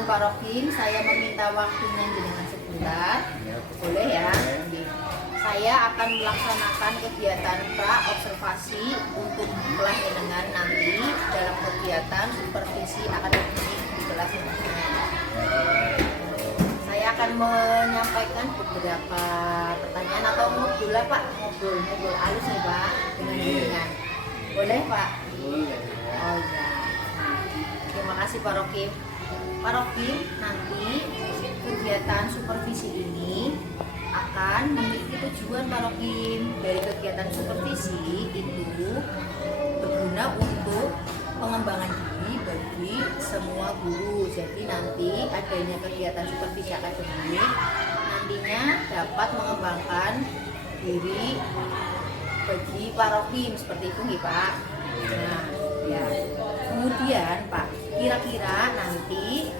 Mohon Pak Rokim, saya meminta waktunya jenengan sebentar. Boleh ya? Saya akan melaksanakan kegiatan pra-observasi untuk kelas jenengan nanti dalam kegiatan supervisi akademik di kelas jenengan. Saya akan menyampaikan beberapa pertanyaan atau ngobrol lah Pak, ngobrol halus nih Pak dengan jenengan. Boleh Pak? Boleh. Oh iya. Terima kasih Pak Rokim. Pak Rokim, nanti kegiatan supervisi ini akan memiliki tujuan Pak Rokim. Dari kegiatan supervisi itu berguna untuk pengembangan diri bagi semua guru. Jadi nanti adanya kegiatan supervisi akademik nantinya dapat mengembangkan diri bagi Pak Rokim seperti itu nih Pak. Nah, ya. Kemudian Pak, kira-kira nanti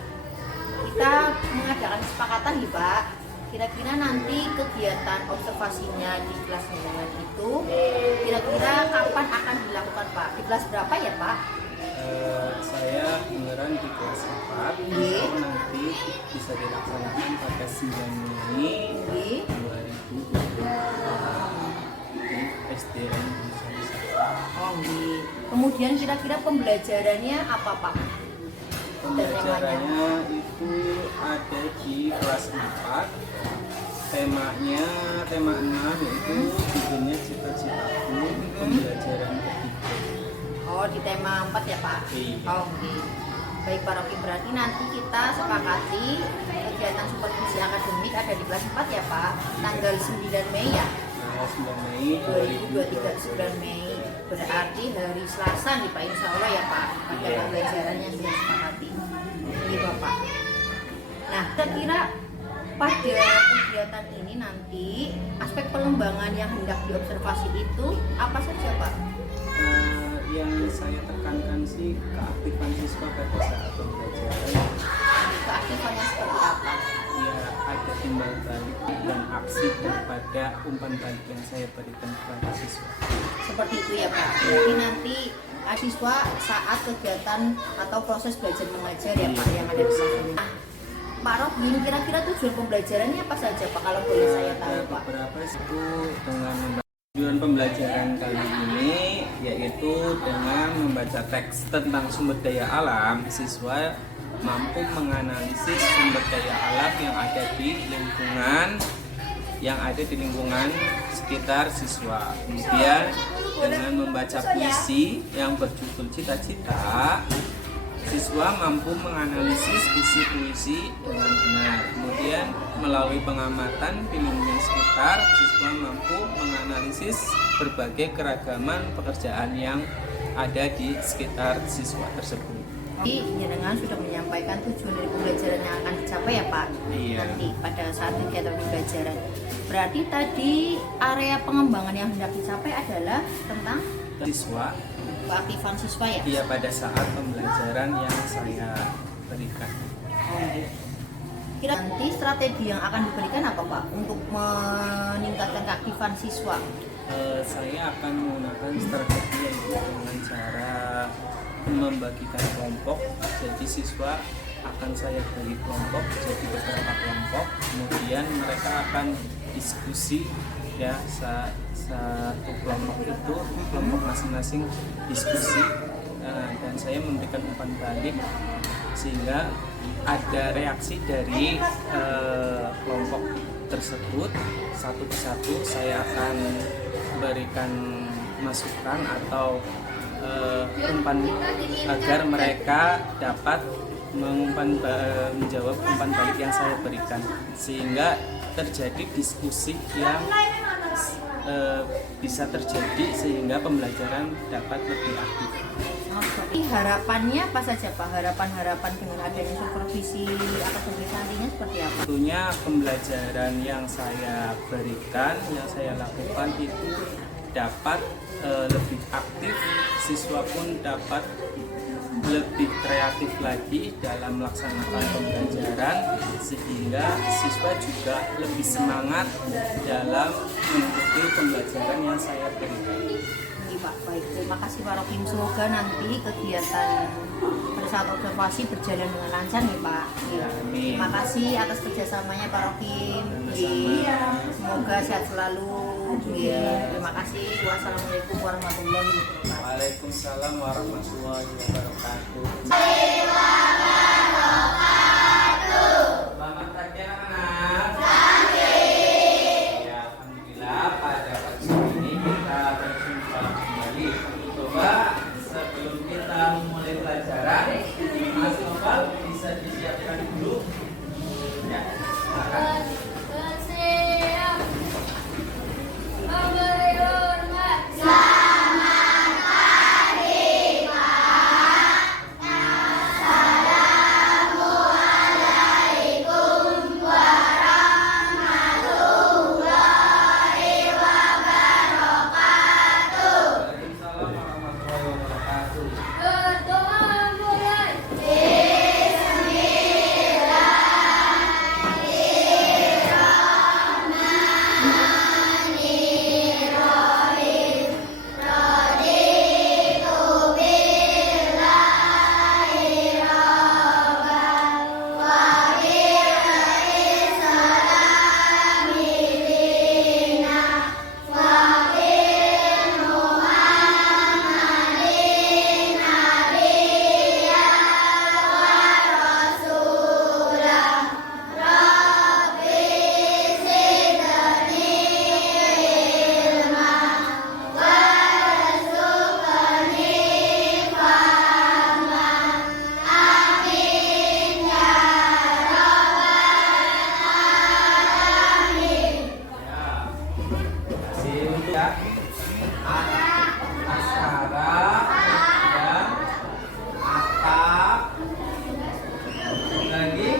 kita mengadakan kesepakatan nih Pak. Kira-kira nanti kegiatan observasinya di kelas jenengan itu kira-kira kapan akan dilakukan Pak? Di kelas berapa ya Pak? Saya beneran di kelas 4. Insya Allah nanti bisa dilaksanakan pada 9 Mei 2024 di SDN Indonesia. Oh, kemudian kira-kira pembelajarannya apa Pak? Pembelajarannya itu ada di kelas 4. Temanya tema 6 yaitu judulnya cita-citaku, pembelajaran ketiga. Oh, di tema 4 ya Pak? Iya. Oh, baik Pak Rocky, berarti nanti kita sepakati kegiatan supervisi akademik ada di kelas 4 ya Pak, tanggal 9 Mei ya? Tanggal 9 Mei 2023, 9 Mei, berarti hari Selasa nih Pak, insya Allah ya Pak, pada pembelajarannya sudah sepakati. Ini Bapak. Nah, kira-kira pada kegiatan ini nanti aspek pengembangan yang hendak diobservasi itu apa saja Pak? Yang saya tekankan sih keaktifan siswa pada saat pembelajaran. Keaktifannya seperti apa? Ya, ada timbal balik dan aksi daripada umpan balik yang saya berikan kepada siswa. Seperti itu ya Pak. Jadi nanti siswa saat kegiatan atau proses belajar mengajar ya Pak yang ada di sini. Nah, Pak Rokin, kira-kira tujuan pembelajarannya apa saja Pak kalau boleh saya tahu Pak? Beberapa itu dengan tujuan pembelajaran kali ini yaitu dengan membaca teks tentang sumber daya alam, siswa mampu menganalisis sumber daya alam yang ada di lingkungan sekitar siswa. Kemudian dengan membaca puisi yang berjudul cita-cita, siswa mampu menganalisis isi puisi dengan benar. Kemudian melalui pengamatan di lingkungan sekitar, siswa mampu menganalisis berbagai keragaman pekerjaan yang ada di sekitar siswa tersebut. Jadi jenengan sudah menyampaikan tujuan dari pembelajaran yang akan dicapai ya Pak? Iya. Nanti pada saat kegiatan pembelajaran. Berarti tadi area pengembangan yang hendak dicapai adalah tentang Siswa, keaktifan siswa ya? iya, pada saat pembelajaran yang saya berikan. Kira nanti strategi yang akan diberikan apa Pak untuk meningkatkan keaktifan siswa? Saya akan menggunakan strategi yaitu dengan cara membagikan kelompok. Jadi siswa akan saya bagi kelompok jadi beberapa kelompok, kemudian mereka akan diskusi ya, satu kelompok itu kelompok masing-masing diskusi, dan saya memberikan umpan balik sehingga ada reaksi dari kelompok tersebut. Satu persatu saya akan berikan masukan atau umpan agar mereka dapat menjawab umpan balik yang saya berikan, sehingga terjadi diskusi yang bisa terjadi sehingga pembelajaran dapat lebih aktif. Jadi harapannya apa saja Pak? Harapan dengan adanya supervisi akademik nantinya seperti apa? Tentunya pembelajaran yang saya berikan, yang saya lakukan itu dapat lebih aktif, siswa pun dapat lebih kreatif lagi dalam melaksanakan pembelajaran, sehingga siswa juga lebih semangat dalam mengikuti pembelajaran yang saya berikan. Pak. Baik, terima kasih Pak Rokim. Semoga nanti kegiatan pada saat observasi berjalan dengan lancar nih Pak. Ya, terima kasih atas kerjasamanya Pak Rokim. Semoga sehat selalu. Terima kasih. Wassalamualaikum warahmatullahi wabarakatuh. Waalaikumsalam warahmatullahi wabarakatuh. Selamat pagi anak-anak. Ya, alhamdulillah pada pagi ini kita berjumpa kembali. Coba sebelum kita mulai pelajaran, Mas Noval bisa disiapkan dulu. Ya, silakan. Waalaikumsalam warahmatullahi wabarakatuh. Ya, Askara dan Atta, lagi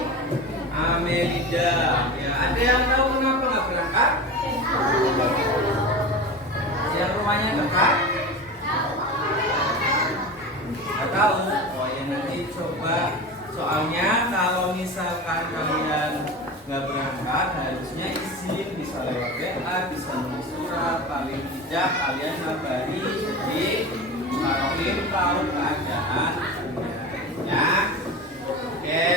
Amelida. Ya, ada yang tahu kenapa nggak berangkat? Yang rumahnya dekat? Nggak tahu. Oh ya, nanti coba. Soalnya kalau misalkan kalian nggak berangkat, harusnya izin, bisa lewat WA, bisa nulis surat, paling tidak kalian kabari jadi Pak Rokim tahu keadaan ya. Oke,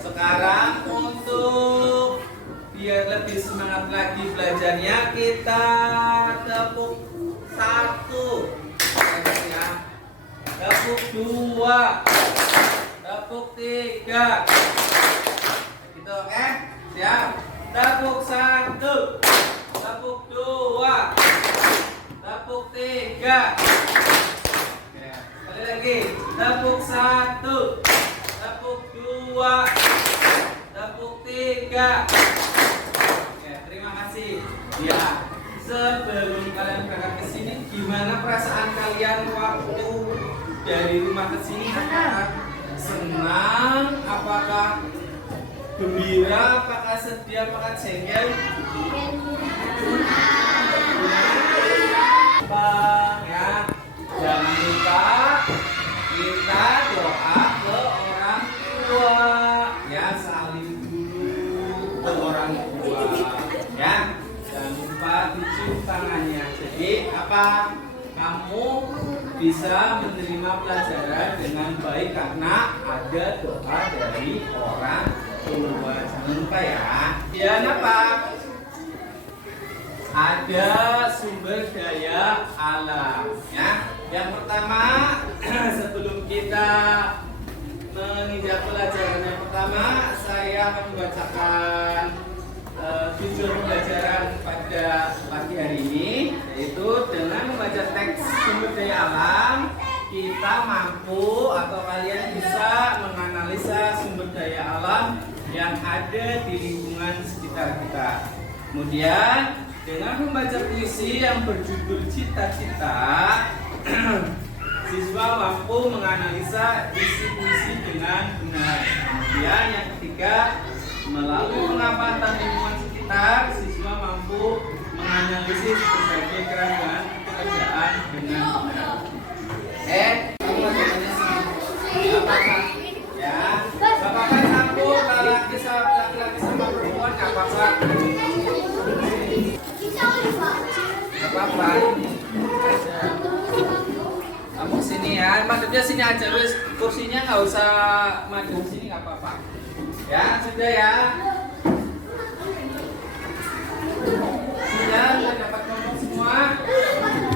sekarang untuk biar lebih semangat lagi belajarnya, kita tepuk 1, ya. Tepuk 2, tepuk 3. Gitu, oke? Siap. Tepuk 1, tepuk 2, tepuk 3. Oke, sekali lagi. Tepuk 1, tepuk 2, tepuk 3. Oke, terima kasih. Ya, sebelum kalian berangkat ke sini, gimana perasaan kalian waktu dari rumah ke sini? Apakah senang? Apakah gembira? Apakah sedih? Apakah jengkel? Bang, ya, jangan lupa kita doa ke orang tua, ya, salim dulu ke orang tua, ya, jangan lupa dicium tangannya. Jadi apa? Kamu bisa menerima pelajaran dengan baik karena ada doa dari orang tua. Jangan lupa ya. Dan apa? Ada sumber daya alam, ya. Yang pertama, sebelum kita menginjak pelajaran yang pertama, saya akan membacakan judul pembelajaran pada pagi hari ini, yaitu dengan membaca teks sumber daya alam kita mampu atau kalian bisa menganalisa sumber daya alam yang ada di lingkungan sekitar kita. Kemudian dengan membaca puisi yang berjudul Cita-Cita, siswa mampu menganalisa isi puisi dengan benar. Kemudian yang ketiga, melalui pengamatan lingkungan sekitar, siswa mampu menganalisis berbagai keragaman pekerjaan dengan benar. Kamu bagaimana sih? Apakah ya? Apakah campur laki-laki sama perempuan? Apakah? Apa-apa? aja. Kamu sini ya, madepnya sini aja wis. Kursinya nggak usah madep sini nggak apa-apa. Ya, sudah ya. Sudah dapat kelompok semua.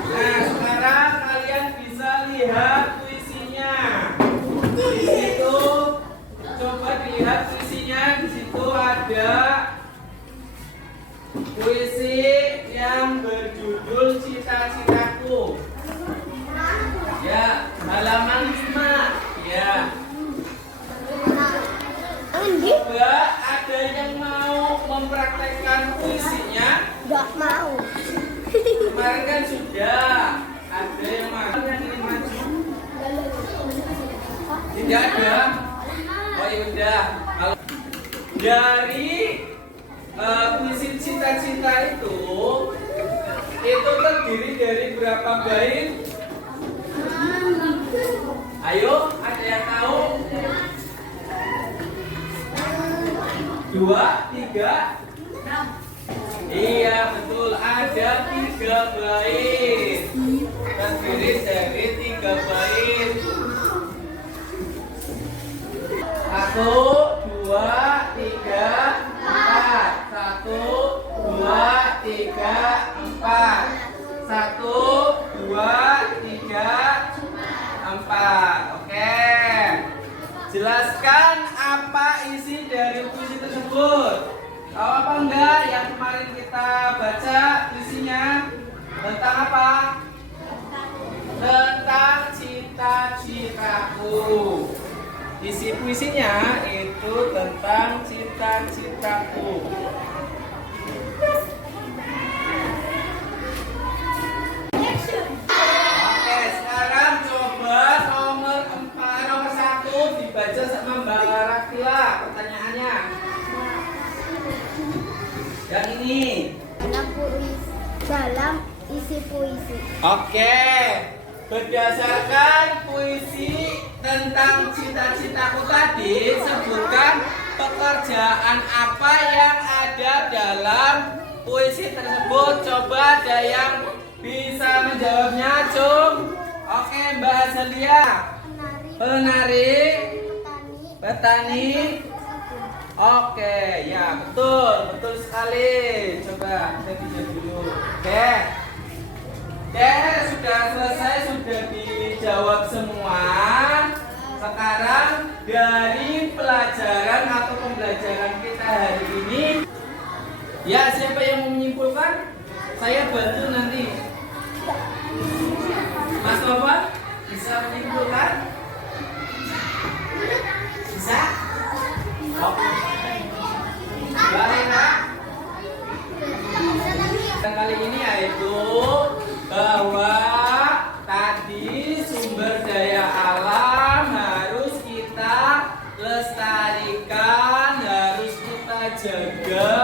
Nah, sekarang kalian bisa lihat puisinya. Di situ coba dilihat puisinya. Di situ ada puisi yang berjudul Cita-citaku. Ya, halaman 5. Ya. Coba ada yang mau mempraktekkan puisinya? Nggak mau. Kemarin kan sudah. Ada yang mau yang ingin maju? Tidak ada. Oh ya udah. Kalau dari puisi cita-cita itu terdiri dari berapa bait? Ayo, ada yang tahu? 2, 3. Iya betul, ada 3 bait. Terdiri dari 3 bait. 1, 2, 3, 4. 1, 2, 3, 4. 1, 2, 3, 4. Oke. Jelaskan apa isi dari puisi tersebut. Tahu apa enggak yang kemarin kita baca puisinya? Tentang apa? Tentang cita-citaku. Isi puisinya itu tentang cita-citaku. Oke, sekarang coba nomor 1 dibaca sama Mbak Rakila pertanyaannya. Yang ini. Dalam isi puisi. Oke, berdasarkan puisi tentang cita-citaku tadi, sebutkan pekerjaan apa yang ada dalam puisi tersebut. Coba ada yang bisa menjawabnya, Cung. Oke, Mbak Azalia. Penari, petani. Oke, ya betul sekali. Coba kita dijawab dulu. Oke, sudah selesai, sudah dijawab semua. Sekarang dari pelajaran atau pembelajaran kita hari ini, ya siapa yang mau menyimpulkan? Saya bantu nanti. Mas Bapak bisa menyimpulkan? Bisa? Oke. Dan kali ini yaitu bahwa tadi sumber daya alam harus kita lestarikan, harus kita jaga.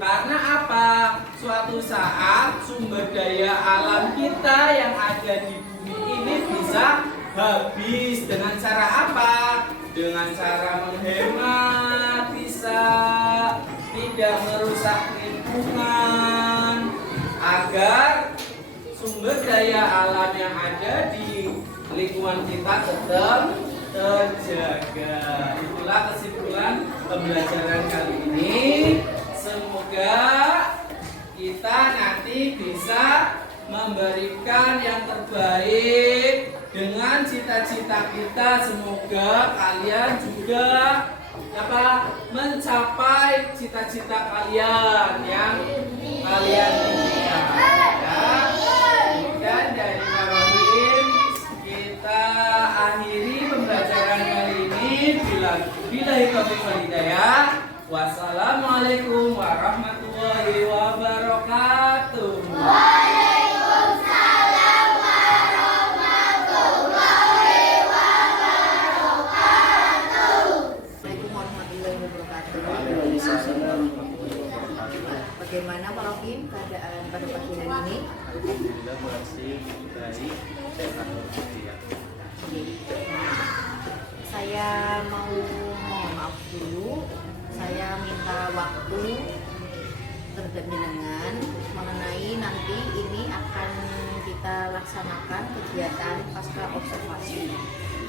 Karena apa? Suatu saat sumber daya alam kita yang ada di bumi ini bisa habis. Dengan cara apa? Dengan cara menghemat, bisa tidak merusak lingkungan, agar sumber daya alam yang ada di lingkungan kita tetap terjaga. Itulah kesimpulan pembelajaran kali ini. Semoga kita nanti bisa memberikan yang terbaik dengan cita-cita kita. Semoga kalian juga mencapai cita-cita kalian yang kalian inginkan. Dan dari Karohim kita akhiri pembelajaran kali ini. Bila taufiq wal hidayah. Wassalamualaikum warahmatullahi wabarakatuh. Waalaikumsalam warahmatullahi wabarakatuh. Assalamualaikum warahmatullahi wabarakatuh. Bagaimana Pak Rokim keadaan pada pagi hari ini? Alhamdulillah masih baik, sehat walafiat. Saya mohon maaf dulu. Saya minta waktu terhadap jenengan mengenai nanti ini akan kita melaksanakan kegiatan pasca observasi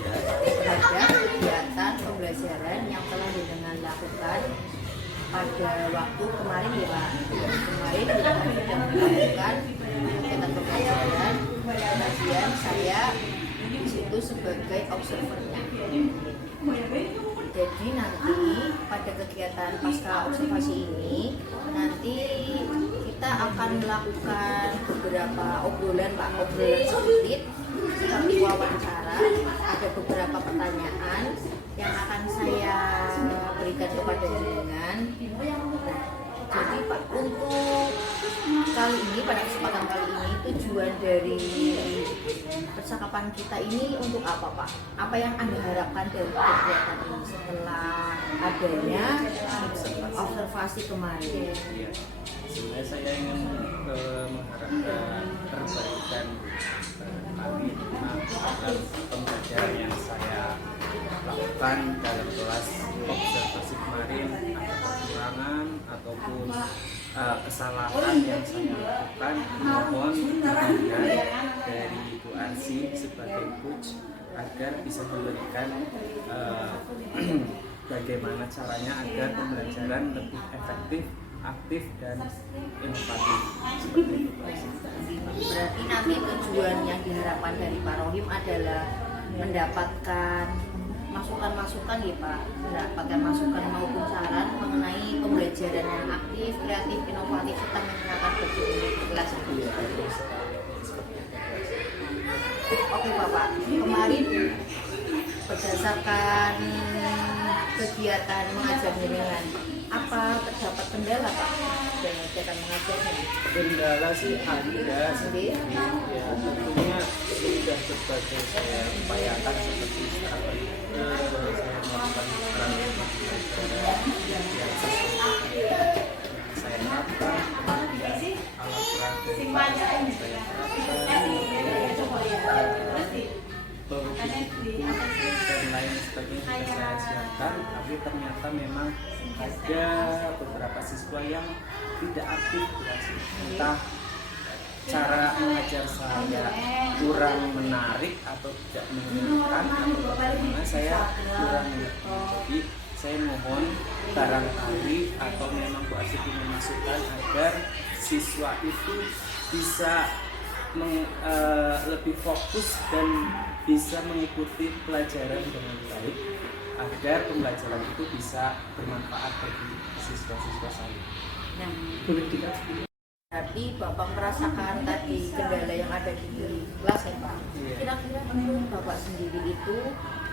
terhadap kegiatan pembelajaran yang telah dengan lakukan pada waktu kemarin ya Pak. Kemarin kita sudah melakukan kegiatan pembelajaran, kemudian saya di situ sebagai observernya. Jadi nanti pada kegiatan pasca observasi ini nanti kita akan melakukan beberapa obrolan Pak, obrolan sedikit seperti wawancara. Ada beberapa pertanyaan yang akan saya berikan kepada jenengan. Nah, jadi Pak, untuk kali ini, pada kesempatan kali ini, tujuan dari percakapan kita ini untuk apa Pak? Apa yang Anda harapkan dari kegiatan ini setelah adanya observasi kemarin? Ya, sebenarnya saya ingin mengharapkan perbaikan kami dalam pembelajaran yang saya lakukan dalam kelas observasi kemarin, ada kekurangan ataupun kesalahan yang saya lakukan, mohon bimbingan dari Bu Arsi sebagai coach agar bisa memberikan bagaimana caranya agar pembelajaran lebih efektif, aktif dan inovatif. Seperti itu Pak. Berarti nanti tujuan yang diharapkan dari Pak Rohim adalah mendapatkan masukan-masukan ya Pak, mendapatkan masukan maupun saran mengenai pembelajaran yang aktif, kreatif, inovatif serta menyenangkan bagi kelas. Oke Bapak, kemarin berdasarkan kegiatan mengajar jenengan, apa terdapat kendala Pak dalam kegiatan mengajarnya? Kendala sih ada sendiri, ya tentunya sudah berbagai saya upayakan seperti strategi saya melakukan peran pembelajaran yang sesuai saya terapkan, kemudian alat peraga saya terapkan, buku dan lain sebagainya sudah saya siapkan, tapi ternyata memang ada beberapa siswa yang tidak aktif, entah cara mengajar saya kurang menarik atau tidak menyenangkan atau bagaimana saya kurang mengerti. Jadi saya mohon barangkali atau memang Bu Asyik memasukkan agar siswa itu bisa lebih fokus dan bisa mengikuti pelajaran dengan baik agar pembelajaran itu bisa bermanfaat bagi siswa-siswa saya. Nah, berarti Bapak merasakan tadi kendala yang ada di kelas ya Pak. Kira-kira menurut Bapak sendiri itu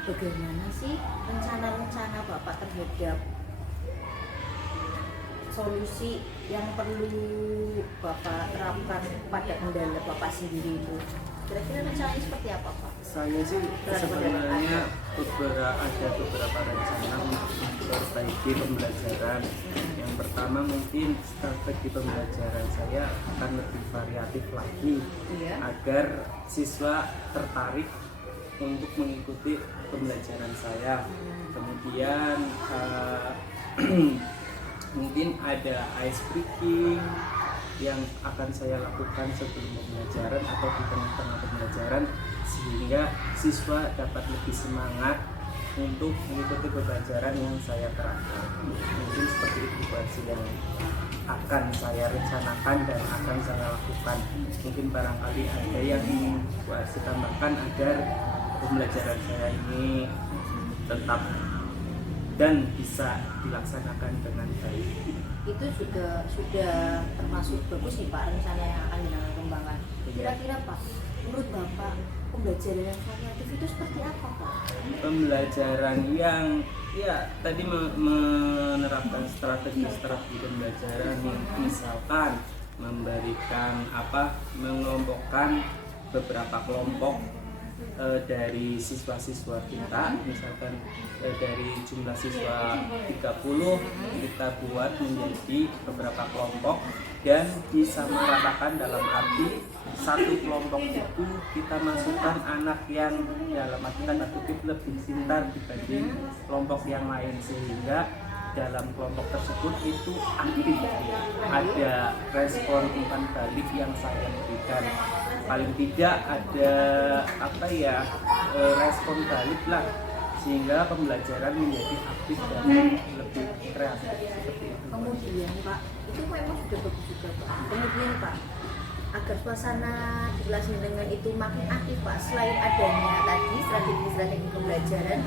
bagaimana sih rencana-rencana Bapak terhadap solusi yang perlu Bapak terapkan pada kendala Bapak sendiri itu? Kira-kira rencananya seperti apa Pak? Saya sih sebenarnya ada beberapa rencana untuk memperbaiki pembelajaran. Yang pertama mungkin strategi pembelajaran saya akan lebih variatif lagi agar siswa tertarik untuk mengikuti pembelajaran saya. Kemudian mungkin ada ice breaking yang akan saya lakukan sebelum pembelajaran atau di tengah-tengah pembelajaran sehingga siswa dapat lebih semangat untuk mengikuti pembelajaran yang saya terapkan. Mungkin seperti itu versi yang akan saya rencanakan dan akan saya lakukan. Mungkin barangkali ada yang ingin saya tambahkan agar pembelajaran saya ini tetap dan bisa dilaksanakan dengan baik. Itu juga sudah termasuk bagus nih Pak rencana yang akan dinamakan kembangkan. Kira-kira Pak, menurut Bapak pembelajaran yang variatif itu seperti apa Pak? Pembelajaran yang ya tadi menerapkan strategi pembelajaran yang misalkan memberikan mengelompokkan beberapa kelompok dari siswa-siswa kita, misalkan dari jumlah siswa 30 kita buat menjadi beberapa kelompok dan disamaratakan dalam arti satu kelompok itu kita masukkan anak yang dalam arti tanda kutip lebih pintar dibanding kelompok yang lain sehingga dalam kelompok tersebut itu aktif, ada respon umpan balik yang saya berikan, paling tidak ada respon balik lah, sehingga pembelajaran menjadi aktif dan lebih kreatif seperti itu. Kemudian Pak, itu memang sudah bagus juga Pak. Kemudian Pak, agar suasana di kelas dengan itu makin aktif Pak, selain adanya tadi strategi pembelajaran,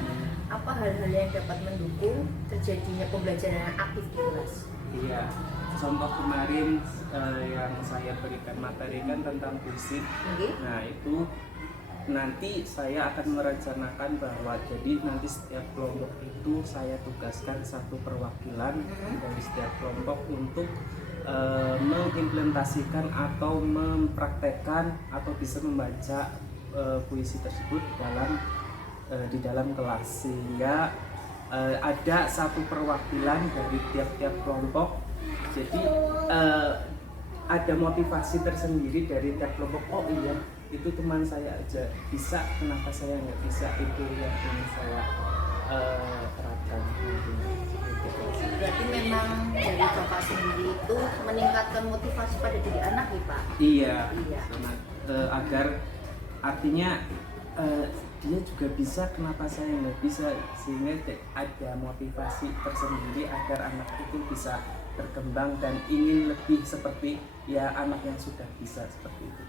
apa hal-hal yang dapat mendukung terjadinya pembelajaran yang aktif di kelas? Iya, contoh kemarin yang saya berikan materi kan tentang fisik. Nah itu nanti saya akan merencanakan bahwa jadi nanti setiap kelompok itu saya tugaskan satu perwakilan dari setiap kelompok untuk mengimplementasikan atau mempraktekkan atau bisa membaca puisi tersebut di dalam kelas, sehingga ada satu perwakilan dari tiap-tiap kelompok. Jadi ada motivasi tersendiri dari tiap kelompok. Oh iya, itu teman saya aja bisa, kenapa saya nggak bisa, itu yang ingin saya terapkan. Berarti memang dari Bapak sendiri itu meningkatkan motivasi pada diri anak nih Pak? Iya. Iya. Agar artinya dia juga bisa, kenapa saya nggak bisa, sehingga ada motivasi tersendiri agar anak itu bisa berkembang dan ingin lebih seperti ya anak yang sudah bisa seperti itu.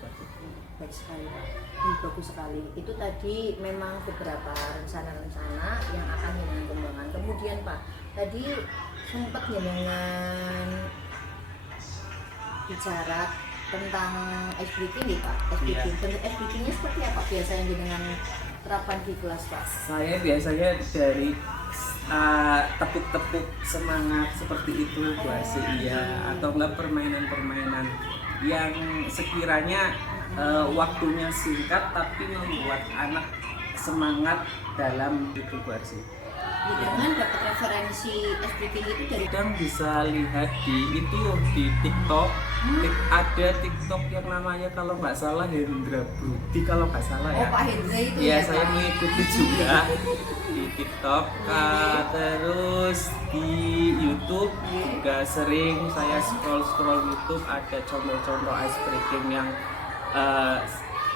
Baik sekali Pak, ini bagus sekali. Itu tadi memang beberapa rencana-rencana yang akan dengan kembangan. Kemudian Pak, tadi sempat dengan bicara tentang ice breaking nih Pak. Bentuk ice breaking-nya seperti apa biasanya dengan terapkan di kelas Pak? Saya biasanya dari tepuk-tepuk semangat seperti itu, atau enggak permainan-permainan yang sekiranya waktunya singkat tapi membuat anak semangat dalam itu Barsi. Dengan dapat referensi SPP itu dari Kadang bisa lihat di TikTok. Ada TikTok yang namanya kalau nggak salah Hendra Brudi, kalau nggak salah ya. Oh Pak Hendra itu ya, ya saya Pak? mengikuti juga di TikTok, terus di YouTube juga sering saya scroll YouTube, ada contoh-contoh ice breaking yang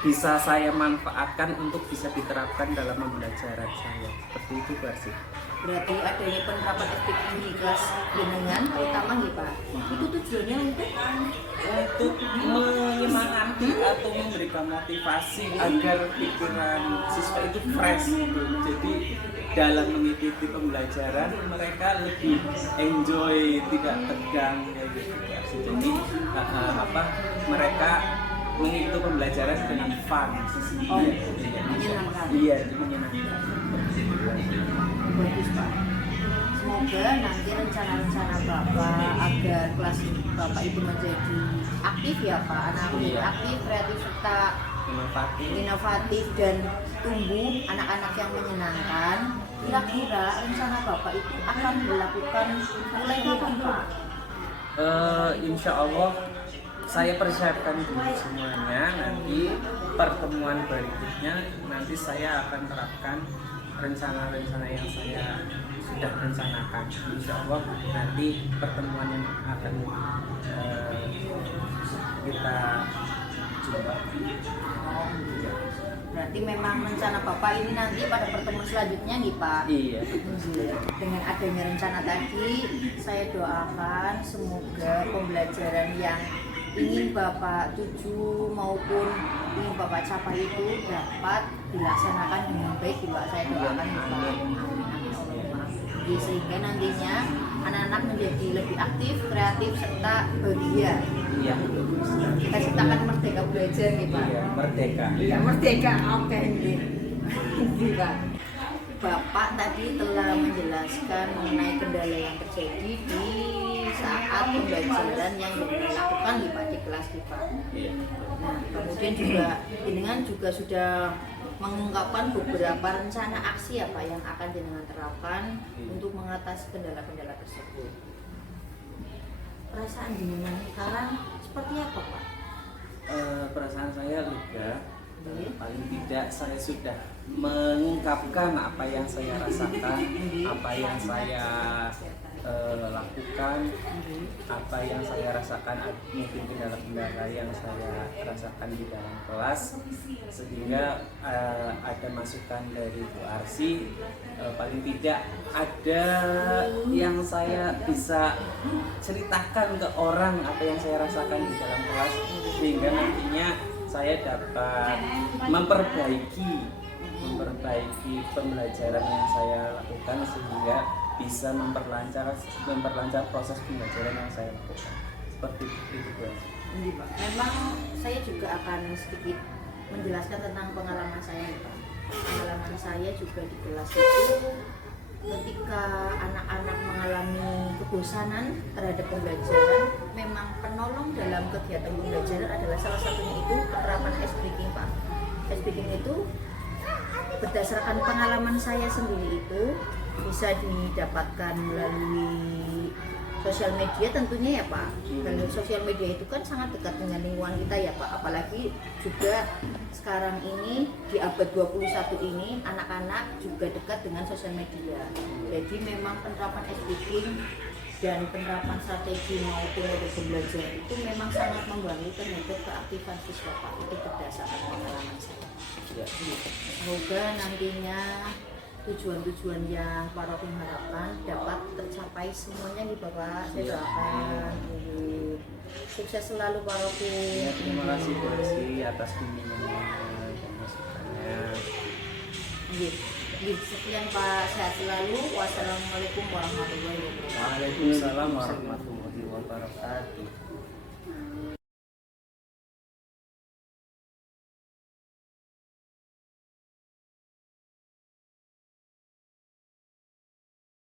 bisa saya manfaatkan untuk bisa diterapkan dalam pembelajaran saya. Seperti itu Barsi. Berarti adanya penerapan SPP di kelas dengan terutama nih Pak, itu tujuannya Untuk menyemangati atau memberikan motivasi agar pikiran siswa itu fresh gitu. Jadi dalam mengikuti pembelajaran mereka lebih enjoy, tidak tegang kayak gitu. Jadi mereka mengikuti pembelajaran dengan fun. menyenangkan. Iya, menyenangkan. Bagus Pak. Semoga nanti rencana-rencana Bapak agar kelas Bapak itu menjadi aktif ya Pak, anak Iya. aktif, kreatif serta inovatif dan tumbuh anak-anak yang menyenangkan. Kira-kira rencana Bapak itu akan dilakukan mulai kapan Pak? Insya Allah saya persiapkan dulu semuanya, nanti pertemuan berikutnya nanti saya akan terapkan rencana-rencana yang saya sudah rencanakan. Insya Allah nanti pertemuan yang akan kita jumpa. Berarti memang rencana Bapak ini nanti pada pertemuan selanjutnya nih Pak. Iya. Dengan adanya rencana tadi, saya doakan semoga pembelajaran yang ingin Bapak tuju maupun ingin Bapak capai itu dapat dilaksanakan dengan baik Pak. Saya doakan nih Pak. Jadi, sehingga nantinya anak-anak menjadi lebih aktif, kreatif serta bahagia. Iya. Kita ciptakan merdeka belajar nih Pak. Iya, merdeka. Ya merdeka, oke nih. Pak. Bapak tadi telah menjelaskan mengenai kendala yang terjadi di saat pembelajaran yang dilakukan di Pak di kelas di Pak. Iya. Nah, kemudian juga dengan juga sudah mengungkapkan beberapa rencana aksi apa yang akan dengan terapkan untuk mengatasi kendala-kendala tersebut. Perasaan jenengan sekarang seperti apa Pak? Perasaan saya lega. Paling tidak saya sudah mengungkapkan apa yang saya rasakan, apa yang saya lakukan, apa yang saya rasakan, mungkin kendala-kendala yang saya rasakan di dalam kelas, sehingga ada masukan dari Bu Arsi, paling tidak ada yang saya bisa ceritakan ke orang apa yang saya rasakan di dalam kelas, sehingga nantinya saya dapat memperbaiki pembelajaran yang saya lakukan, sehingga bisa memperlancar proses pembelajaran yang saya lakukan. Seperti itu, Bu. Ini, Pak. Memang saya juga akan sedikit menjelaskan tentang pengalaman saya, ya, Pak. Pengalaman saya juga di kelas itu ketika anak-anak mengalami kebosanan terhadap pembelajaran, memang penolong dalam kegiatan pembelajaran adalah salah satunya itu penerapan ice breaking, Pak. Ice breaking itu berdasarkan pengalaman saya sendiri itu bisa didapatkan melalui sosial media tentunya ya Pak. Dan sosial media itu kan sangat dekat dengan lingkungan kita ya Pak. Apalagi juga sekarang ini di abad 21 ini anak-anak juga dekat dengan sosial media. Jadi memang penerapan SDGing dan penerapan strategi maupun metode pembelajaran itu memang sangat membantu terhadap keaktifan siswa Pak. Itu berdasarkan pengalaman saya. Semoga nantinya tujuan-tujuan yang Pak Rokim harapkan dapat tercapai semuanya nih Bapak. Saya doakan sukses selalu Pak Rokim. Ya, terima kasih Bu Arsi atas bimbingannya dan masukannya. Sekian Pak, sehat selalu. Wassalamualaikum warahmatullahi wabarakatuh. Waalaikumsalam warahmatullahi wabarakatuh.